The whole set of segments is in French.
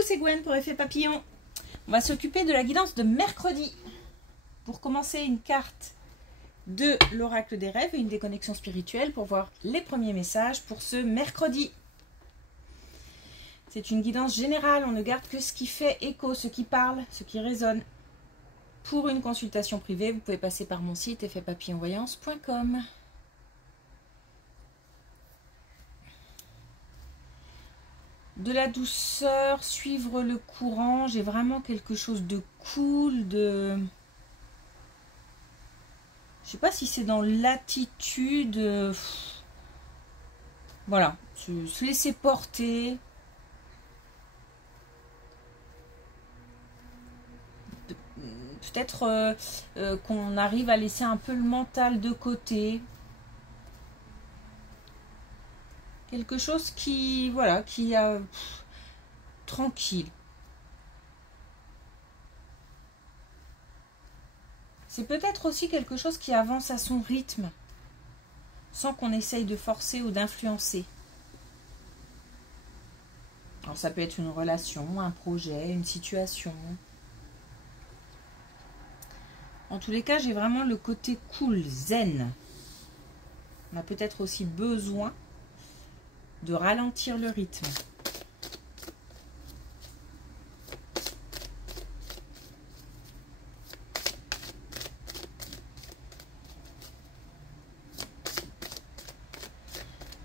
Coucou, c'est Gwen pour Effet Papillon. On va s'occuper de la guidance de mercredi. Pour commencer, une carte de l'oracle des rêves et une déconnexion spirituelle pour voir les premiers messages pour ce mercredi. C'est une guidance générale, on ne garde que ce qui fait écho, ce qui parle, ce qui résonne. Pour une consultation privée, vous pouvez passer par mon site effetpapillonvoyance.com. De la douceur, suivre le courant, j'ai vraiment quelque chose de cool, de... Je sais pas si c'est dans l'attitude, voilà, se laisser porter. Peut-être qu'on arrive à laisser un peu le mental de côté. Quelque chose qui, voilà, qui a tranquille. C'est peut-être aussi quelque chose qui avance à son rythme, sans qu'on essaye de forcer ou d'influencer. Alors ça peut être une relation, un projet, une situation. En tous les cas, j'ai vraiment le côté cool, zen. On a peut-être aussi besoin de ralentir le rythme.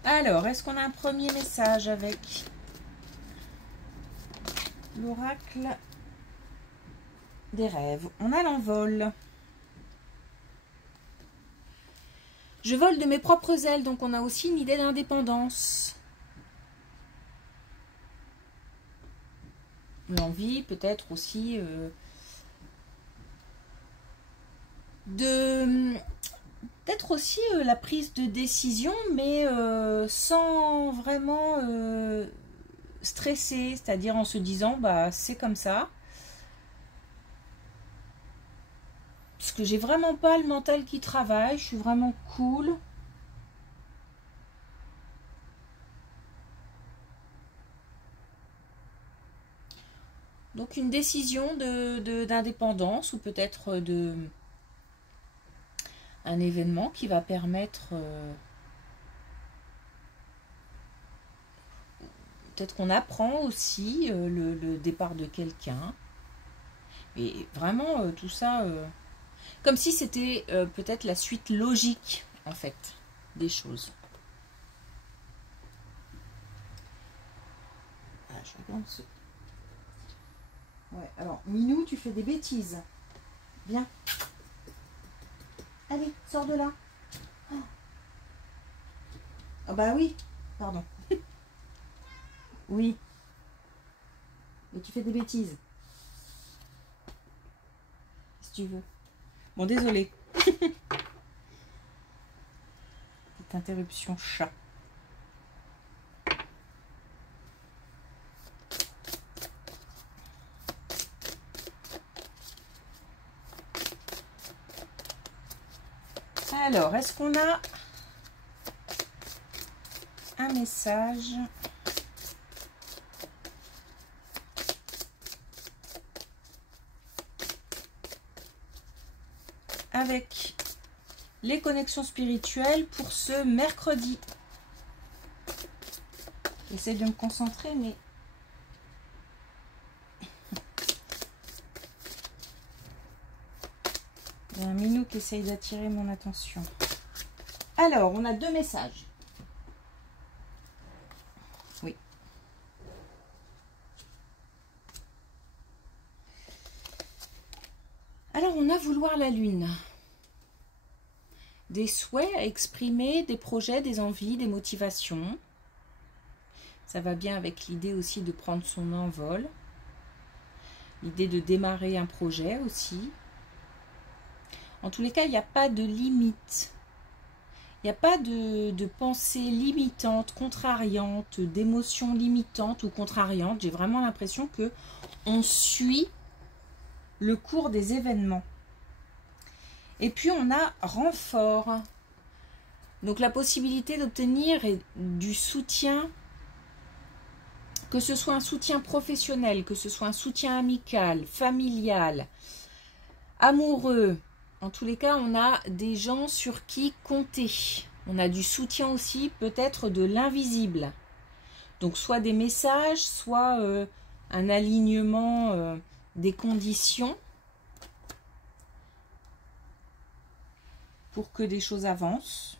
Alors, est-ce qu'on a un premier message avec l'oracle des rêves? On a l'envol. Je vole de mes propres ailes, donc on a aussi une idée d'indépendance. L'envie, peut-être aussi peut-être aussi la prise de décision, mais sans vraiment stresser, c'est-à-dire en se disant bah c'est comme ça. Parce que j'ai vraiment pas le mental qui travaille, je suis vraiment cool. Donc une décision d'indépendance ou peut-être un événement qui va permettre peut-être qu'on apprend aussi le départ de quelqu'un. Et vraiment tout ça comme si c'était peut-être la suite logique en fait des choses. Ah, je regarde ce... Ouais, alors, Minou, tu fais des bêtises. Viens. Allez, sors de là. Oh, oh bah oui, pardon. Oui. Mais tu fais des bêtises. Si tu veux. Bon, désolé. Petite interruption chat. Alors, est-ce qu'on a un message avec les connexions spirituelles pour ce mercredi? J'essaie de me concentrer, mais... Il y a un minou qui essaye d'attirer mon attention. Alors, on a deux messages. Oui. Alors, on a vouloir la lune. Des souhaits à exprimer, des projets, des envies, des motivations. Ça va bien avec l'idée aussi de prendre son envol. L'idée de démarrer un projet aussi. En tous les cas, il n'y a pas de limite. Il n'y a pas de pensée limitante, contrariante, d'émotions limitantes ou contrariantes. J'ai vraiment l'impression que on suit le cours des événements. Et puis, on a renfort. Donc, la possibilité d'obtenir du soutien que ce soit un soutien professionnel, que ce soit un soutien amical, familial, amoureux. En tous les cas, on a des gens sur qui compter. On a du soutien aussi, peut-être de l'invisible. Donc, soit des messages, soit un alignement des conditions pour que des choses avancent.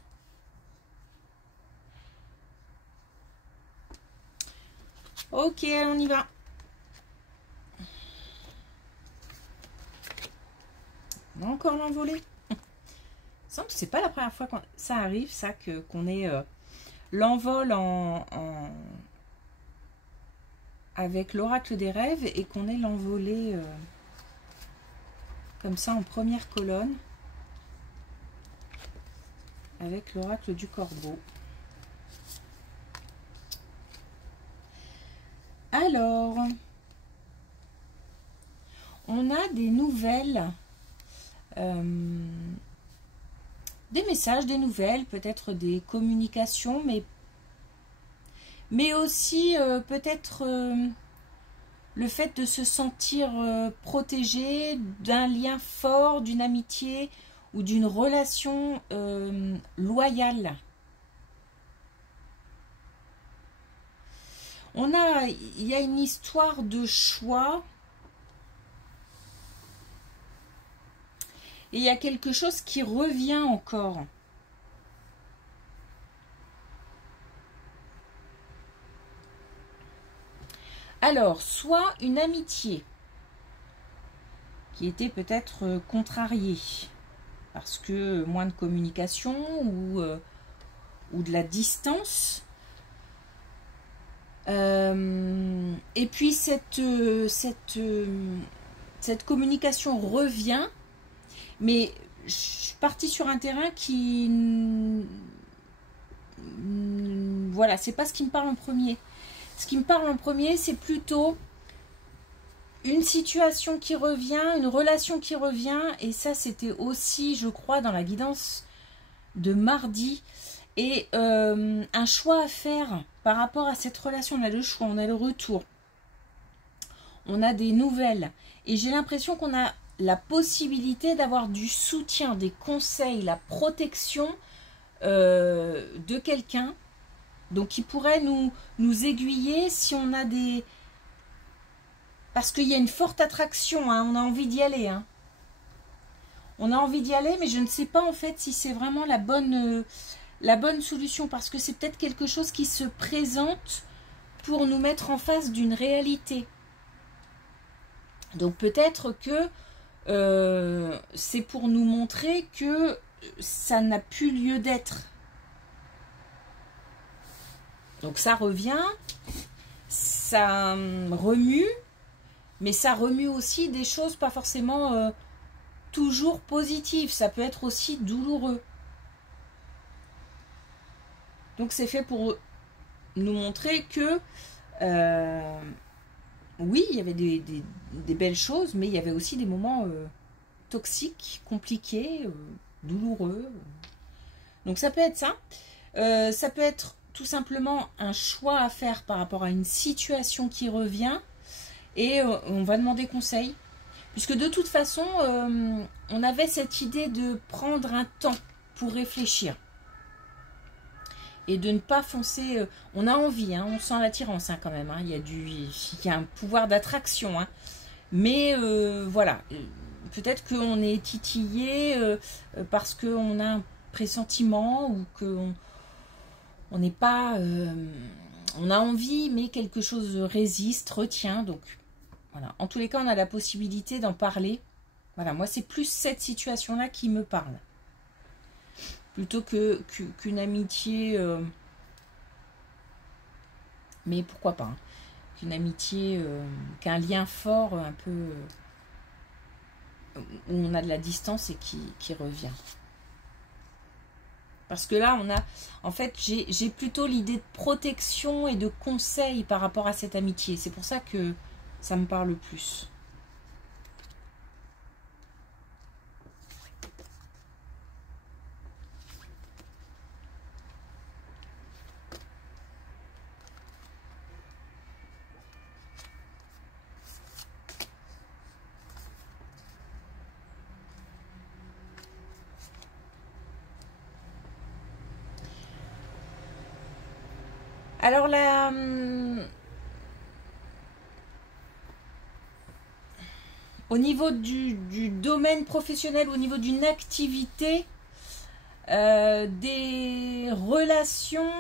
Ok, on y va. On a encore l'envolée. C'est pas la première fois que ça arrive, ça, qu'on ait l'envol avec l'oracle des rêves et qu'on ait l'envolée comme ça en première colonne avec l'oracle du corbeau. Alors, on a des nouvelles, des messages, des nouvelles, peut-être des communications, mais aussi peut-être le fait de se sentir protégé d'un lien fort, d'une amitié ou d'une relation loyale. Il y a une histoire de choix et il y a quelque chose qui revient encore. Alors, soit une amitié qui était peut-être contrariée parce que moins de communication ou de la distance. Et puis cette communication revient, mais je suis partie sur un terrain qui, voilà, c'est pas ce qui me parle en premier. Ce qui me parle en premier, c'est plutôt une situation qui revient, une relation qui revient, et ça c'était aussi, je crois, dans la guidance de mardi, et un choix à faire par rapport à cette relation. On a le choix, on a le retour, on a des nouvelles, et j'ai l'impression qu'on a la possibilité d'avoir du soutien, des conseils, la protection de quelqu'un, donc qui pourrait nous aiguiller si on a des... Parce qu'il y a une forte attraction, hein, on a envie d'y aller. Hein. On a envie d'y aller, mais je ne sais pas en fait si c'est vraiment la bonne solution, parce que c'est peut-être quelque chose qui se présente pour nous mettre en face d'une réalité. Donc peut-être que c'est pour nous montrer que ça n'a plus lieu d'être. Donc ça revient, ça remue, mais ça remue aussi des choses pas forcément toujours positives. Ça peut être aussi douloureux. Donc c'est fait pour nous montrer que oui, il y avait des belles choses, mais il y avait aussi des moments toxiques, compliqués, douloureux. Donc ça peut être ça. Ça peut être tout simplement un choix à faire par rapport à une situation qui revient, et on va demander conseil. Puisque de toute façon, on avait cette idée de prendre un temps pour réfléchir. Et de ne pas foncer. On a envie, hein, on sent l'attirance hein, quand même. Hein, il y a un pouvoir d'attraction. Hein, mais voilà, peut-être qu'on est titillé parce qu'on a un pressentiment ou qu'on n'est pas... on a envie, mais quelque chose résiste, retient. Donc voilà. En tous les cas, on a la possibilité d'en parler. Voilà, moi, c'est plus cette situation-là qui me parle. Plutôt qu'une amitié, mais pourquoi pas, hein, qu'une amitié, qu'un lien fort un peu, où on a de la distance et qui revient. Parce que là, en fait, j'ai plutôt l'idée de protection et de conseil par rapport à cette amitié. C'est pour ça que ça me parle plus. Alors au niveau du domaine professionnel, au niveau d'une activité, des relations,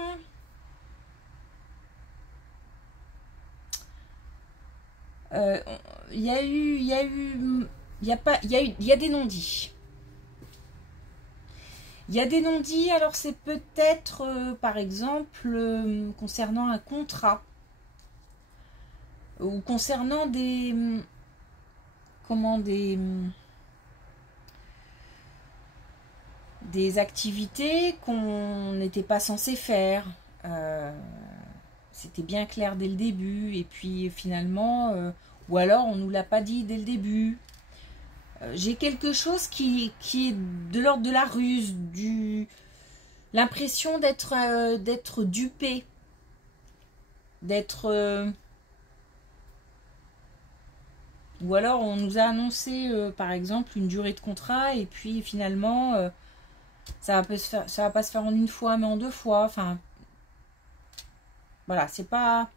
il y a des non-dits. Il y a des non-dits, alors c'est peut-être, par exemple, concernant un contrat, ou concernant des activités qu'on n'était pas censé faire. C'était bien clair dès le début, et puis finalement, ou alors on ne nous l'a pas dit dès le début. J'ai quelque chose qui est de l'ordre de la ruse, l'impression d'être dupé, ou alors on nous a annoncé par exemple une durée de contrat, et puis finalement ça va pas se faire en une fois mais en deux fois. Enfin voilà, c'est pas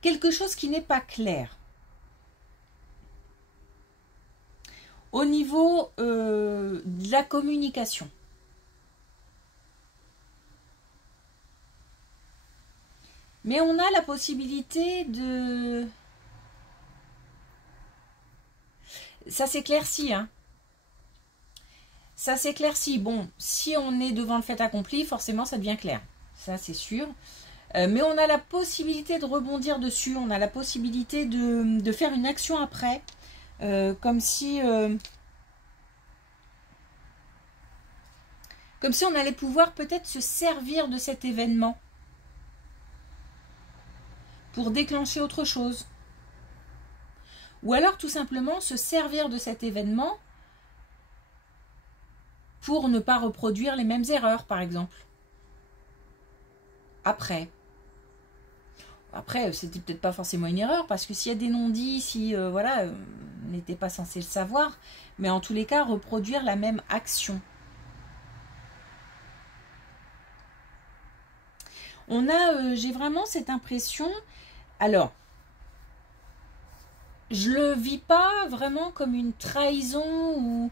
quelque chose qui n'est pas clair. Au niveau de la communication, mais on a la possibilité de... Ça s'éclaircit, hein. Ça s'éclaircit. Bon, si on est devant le fait accompli, forcément ça devient clair. Ça c'est sûr. Mais on a la possibilité de rebondir dessus. On a la possibilité de faire une action après. Comme si on allait pouvoir peut-être se servir de cet événement pour déclencher autre chose. Ou alors tout simplement se servir de cet événement pour ne pas reproduire les mêmes erreurs, par exemple. Après, c'était peut-être pas forcément une erreur, parce que s'il y a des non-dits, si voilà, on n'était pas censé le savoir, mais en tous les cas, reproduire la même action. J'ai vraiment cette impression, alors, je le vis pas vraiment comme une trahison, ou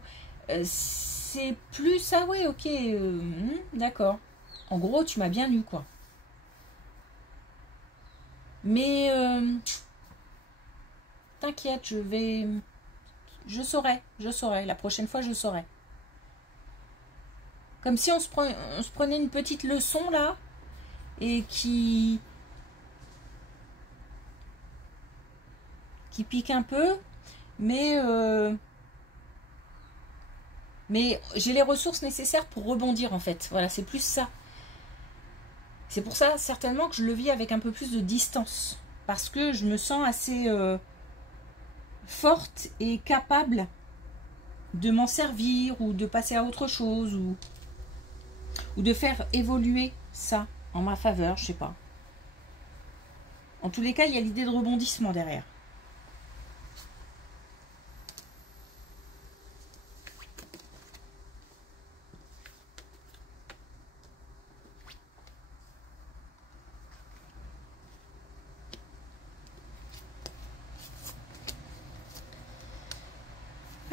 c'est plus, ah ouais, ok, d'accord. En gros, tu m'as bien lu, quoi. Mais t'inquiète, je saurai, la prochaine fois je saurai. Comme si on se prenait une petite leçon là, et qui pique un peu, mais j'ai les ressources nécessaires pour rebondir en fait. Voilà, c'est plus ça. C'est pour ça certainement que je le vis avec un peu plus de distance, parce que je me sens assez forte et capable de m'en servir, ou de passer à autre chose, ou de faire évoluer ça en ma faveur, je sais pas. En tous les cas, il y a l'idée de rebondissement derrière.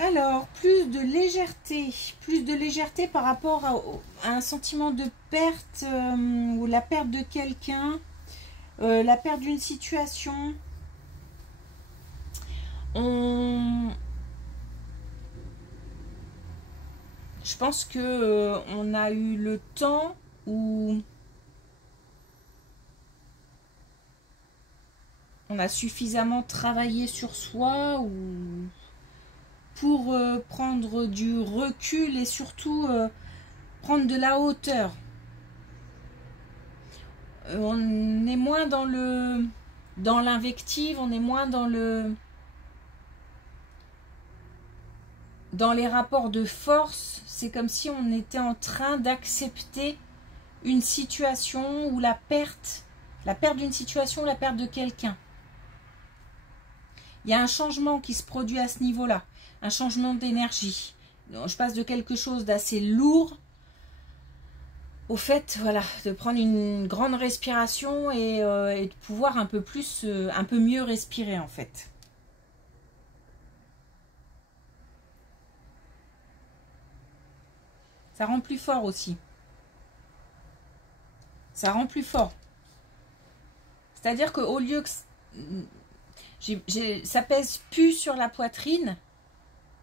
Alors, plus de légèreté par rapport à un sentiment de perte, ou la perte de quelqu'un, la perte d'une situation. Je pense que on a eu le temps où on a suffisamment travaillé sur soi, ou pour prendre du recul, et surtout prendre de la hauteur. On est moins dans l'invective, on est moins dans les rapports de force. C'est comme si on était en train d'accepter une situation, ou la perte d'une situation, la perte de quelqu'un. Il y a un changement qui se produit à ce niveau-là. Un changement d'énergie. Je passe de quelque chose d'assez lourd au fait, voilà, de prendre une grande respiration et de pouvoir un peu plus, un peu mieux respirer en fait. Ça rend plus fort aussi. Ça rend plus fort. C'est-à-dire qu'au lieu que ça pèse plus sur la poitrine,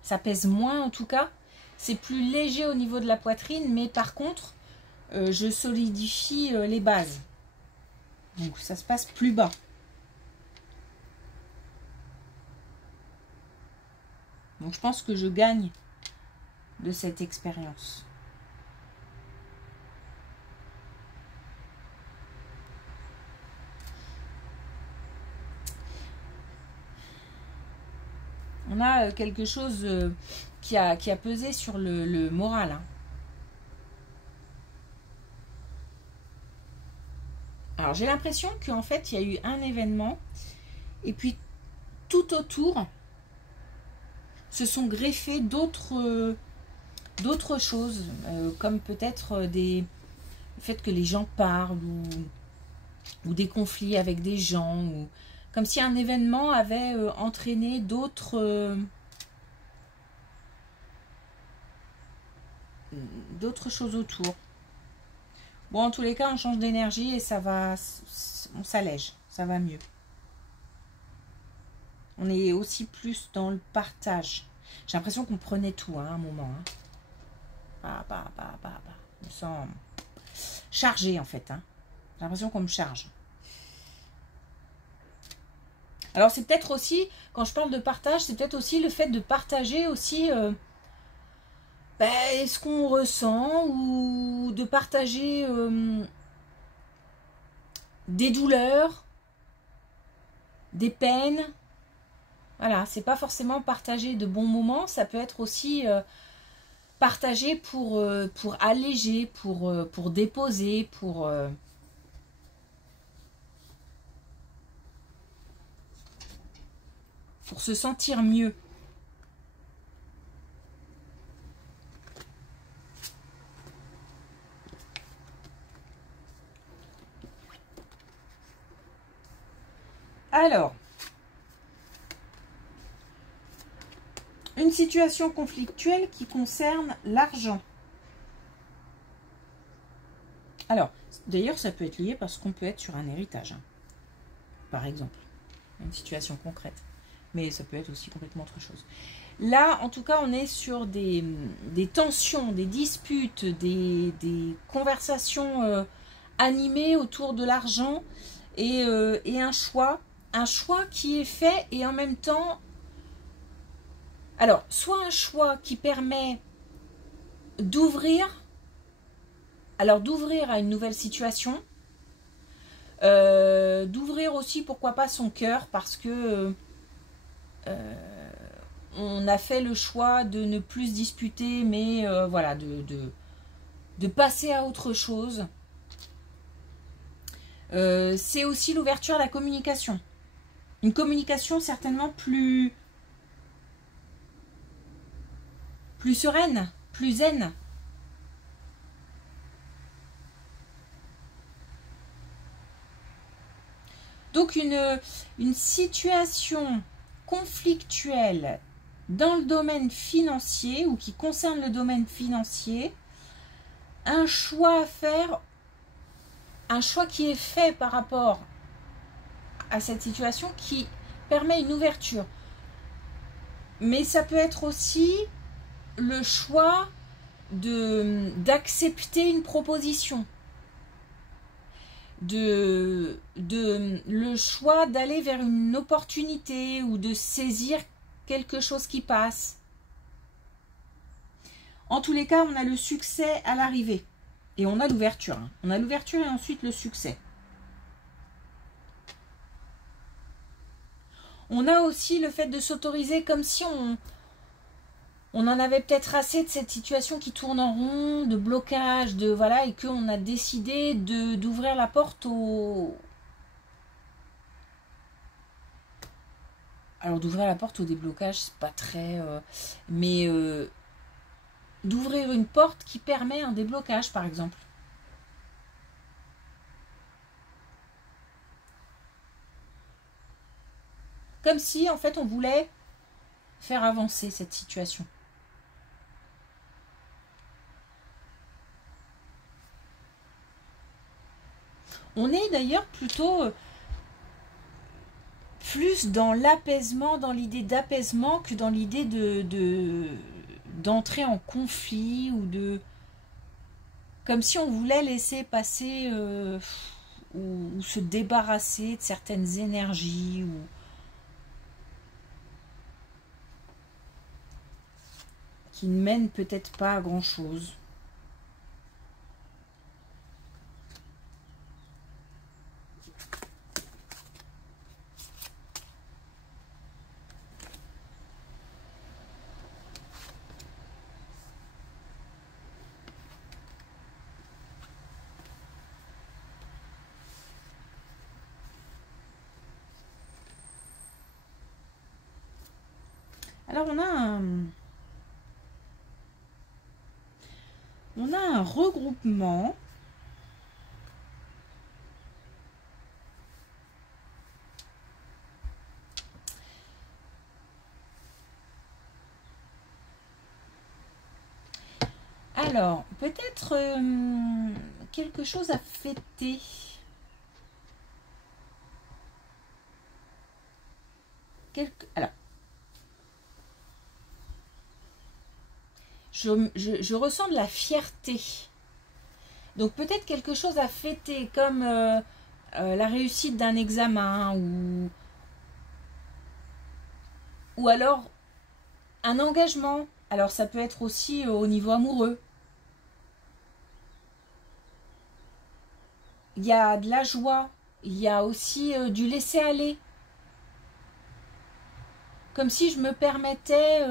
ça pèse moins en tout cas, c'est plus léger au niveau de la poitrine, mais par contre, je solidifie les bases. Donc ça se passe plus bas. Donc je pense que je gagne de cette expérience. On a quelque chose qui a pesé sur le moral. Hein. Alors j'ai l'impression qu'en fait il y a eu un événement et puis tout autour se sont greffées d'autres choses, comme peut-être le fait que les gens parlent ou des conflits avec des gens, ou comme si un événement avait entraîné d'autres choses autour. Bon, en tous les cas, on change d'énergie et ça va, on s'allège, ça va mieux. On est aussi plus dans le partage. J'ai l'impression qu'on prenait tout hein, à un moment. Hein. On me sent chargé en fait. Hein. J'ai l'impression qu'on me charge. Alors c'est peut-être aussi, quand je parle de partage, c'est peut-être aussi le fait de partager aussi ce qu'on ressent ou de partager des douleurs, des peines. Voilà, c'est pas forcément partager de bons moments, ça peut être aussi partager pour alléger, pour déposer, pour se sentir mieux. Alors, une situation conflictuelle qui concerne l'argent. Alors, d'ailleurs, ça peut être lié parce qu'on peut être sur un héritage, hein, par exemple. Une situation concrète. Mais ça peut être aussi complètement autre chose. Là, en tout cas, on est sur des tensions, des disputes, des conversations animées autour de l'argent et un choix qui est fait et en même temps... Alors, soit un choix qui permet d'ouvrir à une nouvelle situation, d'ouvrir aussi, pourquoi pas, son cœur, parce que on a fait le choix de ne plus se disputer, mais voilà, de passer à autre chose. C'est aussi l'ouverture à la communication. Une communication certainement plus sereine, plus zen. Donc une situation conflictuelle dans le domaine financier ou qui concerne le domaine financier, un choix à faire, un choix qui est fait par rapport à cette situation qui permet une ouverture. Mais ça peut être aussi le choix d'accepter une proposition, le choix d'aller vers une opportunité ou de saisir quelque chose qui passe. En tous les cas, on a le succès à l'arrivée et on a l'ouverture. On a l'ouverture et ensuite le succès. On a aussi le fait de s'autoriser comme si on en avait peut-être assez de cette situation qui tourne en rond, de blocage, de voilà, et qu'on a décidé d'ouvrir la porte au... Alors d'ouvrir la porte au déblocage, c'est pas très... mais d'ouvrir une porte qui permet un déblocage, par exemple. Comme si, en fait, on voulait faire avancer cette situation. On est d'ailleurs plutôt plus dans l'apaisement, dans l'idée d'apaisement que dans l'idée d'entrer en conflit ou de... Comme si on voulait laisser passer ou se débarrasser de certaines énergies ou... qui ne mènent peut-être pas à grand-chose. Alors on a un regroupement alors peut-être quelque chose à fêter. Alors je ressens de la fierté. Donc peut-être quelque chose à fêter comme la réussite d'un examen ou alors un engagement. Alors ça peut être aussi au niveau amoureux. Il y a de la joie, il y a aussi du laisser aller. Comme si je me permettais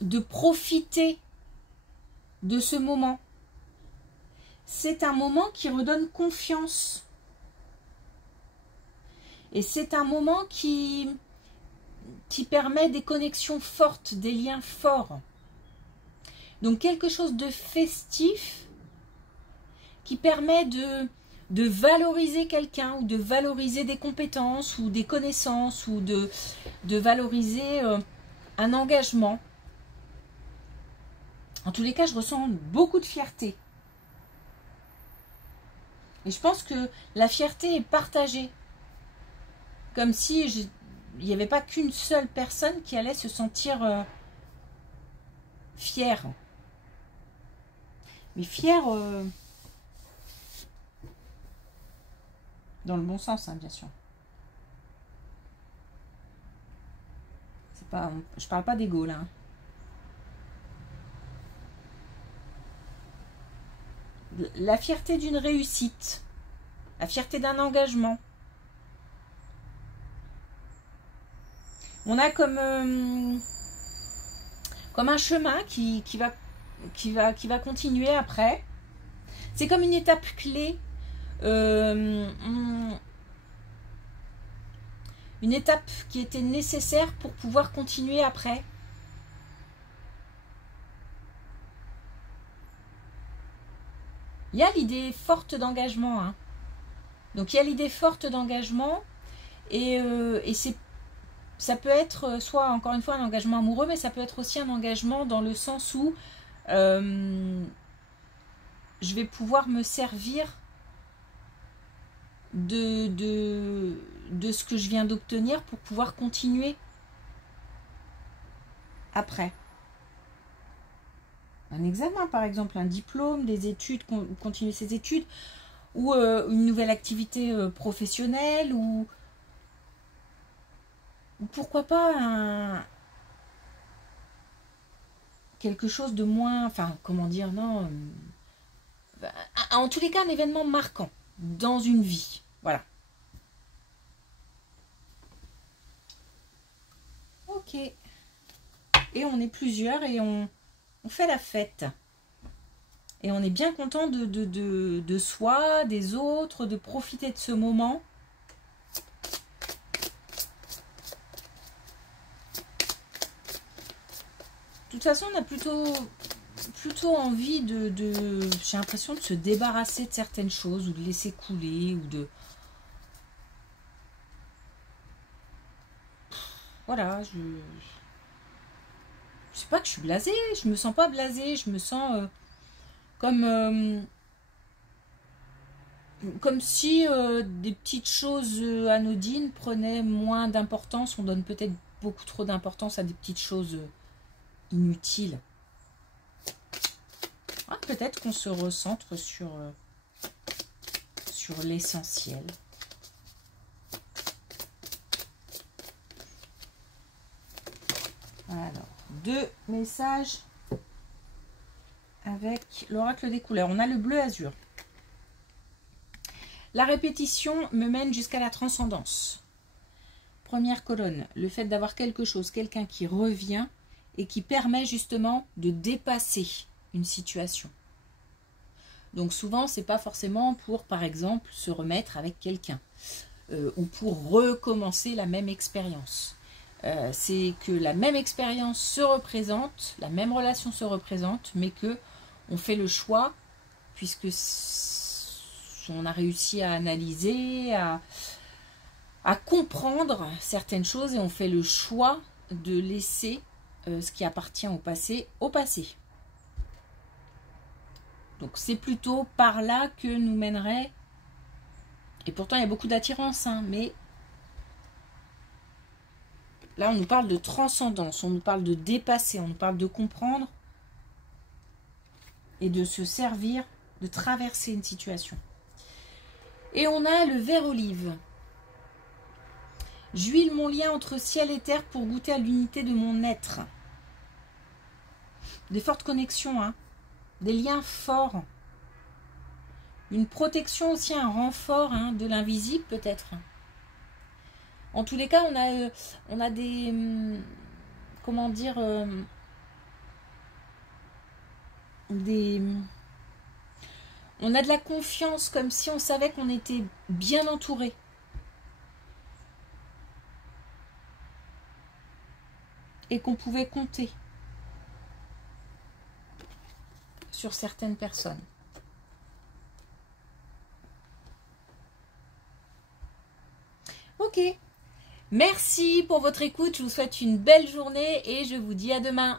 de profiter de ce moment. C'est un moment qui redonne confiance. Et c'est un moment qui permet des connexions fortes, des liens forts. Donc quelque chose de festif qui permet de valoriser quelqu'un ou de valoriser des compétences ou des connaissances ou de valoriser un engagement. En tous les cas, je ressens beaucoup de fierté. Et je pense que la fierté est partagée. Comme si il n'y avait pas qu'une seule personne qui allait se sentir fière. Mais fière dans le bon sens, hein, bien sûr. C'est pas, je parle pas d'ego là. Hein. La fierté d'une réussite, la fierté d'un engagement. On a comme un chemin qui va continuer après. C'est comme une étape clé, une étape qui était nécessaire pour pouvoir continuer après. Il y a l'idée forte d'engagement. Hein. Donc il y a l'idée forte d'engagement et ça peut être soit encore une fois un engagement amoureux, mais ça peut être aussi un engagement dans le sens où je vais pouvoir me servir de ce que je viens d'obtenir pour pouvoir continuer après. Un examen par exemple, un diplôme, des études, continuer ses études, ou une nouvelle activité professionnelle, ou pourquoi pas quelque chose de moins, enfin comment dire, non, en tous les cas un événement marquant dans une vie, voilà. Ok. Et on est plusieurs et on fait la fête. Et on est bien content de soi, des autres, de profiter de ce moment. De toute façon, on a plutôt envie j'ai l'impression de se débarrasser de certaines choses ou de laisser couler ou de... voilà, sais pas que je suis blasée, je me sens pas blasée, je me sens comme si des petites choses anodines prenaient moins d'importance. On donne peut-être beaucoup trop d'importance à des petites choses inutiles. Ah, peut-être qu'on se recentre sur l'essentiel. Alors, 2 messages avec l'oracle des couleurs. On a le bleu azur. La répétition me mène jusqu'à la transcendance. Première colonne, le fait d'avoir quelque chose, quelqu'un qui revient et qui permet justement de dépasser une situation. Donc souvent, c'est pas forcément pour, par exemple, se remettre avec quelqu'un ou pour recommencer la même expérience. C'est que la même expérience se représente, la même relation se représente, mais que on fait le choix, puisque on a réussi à analyser, à comprendre certaines choses, et on fait le choix de laisser ce qui appartient au passé. Donc c'est plutôt par là que nous mènerait, et pourtant il y a beaucoup d'attirance, hein, mais là on nous parle de transcendance, on nous parle de dépasser, on nous parle de comprendre et de se servir, de traverser une situation. Et on a le vert olive. J'huile mon lien entre ciel et terre pour goûter à l'unité de mon être. Des fortes connexions, hein, des liens forts. Une protection aussi, un renfort, hein, de l'invisible peut-être. En tous les cas, on a des... comment dire... on a de la confiance, comme si on savait qu'on était bien entouré. Et qu'on pouvait compter sur certaines personnes. Ok. Merci pour votre écoute. Je vous souhaite une belle journée et je vous dis à demain.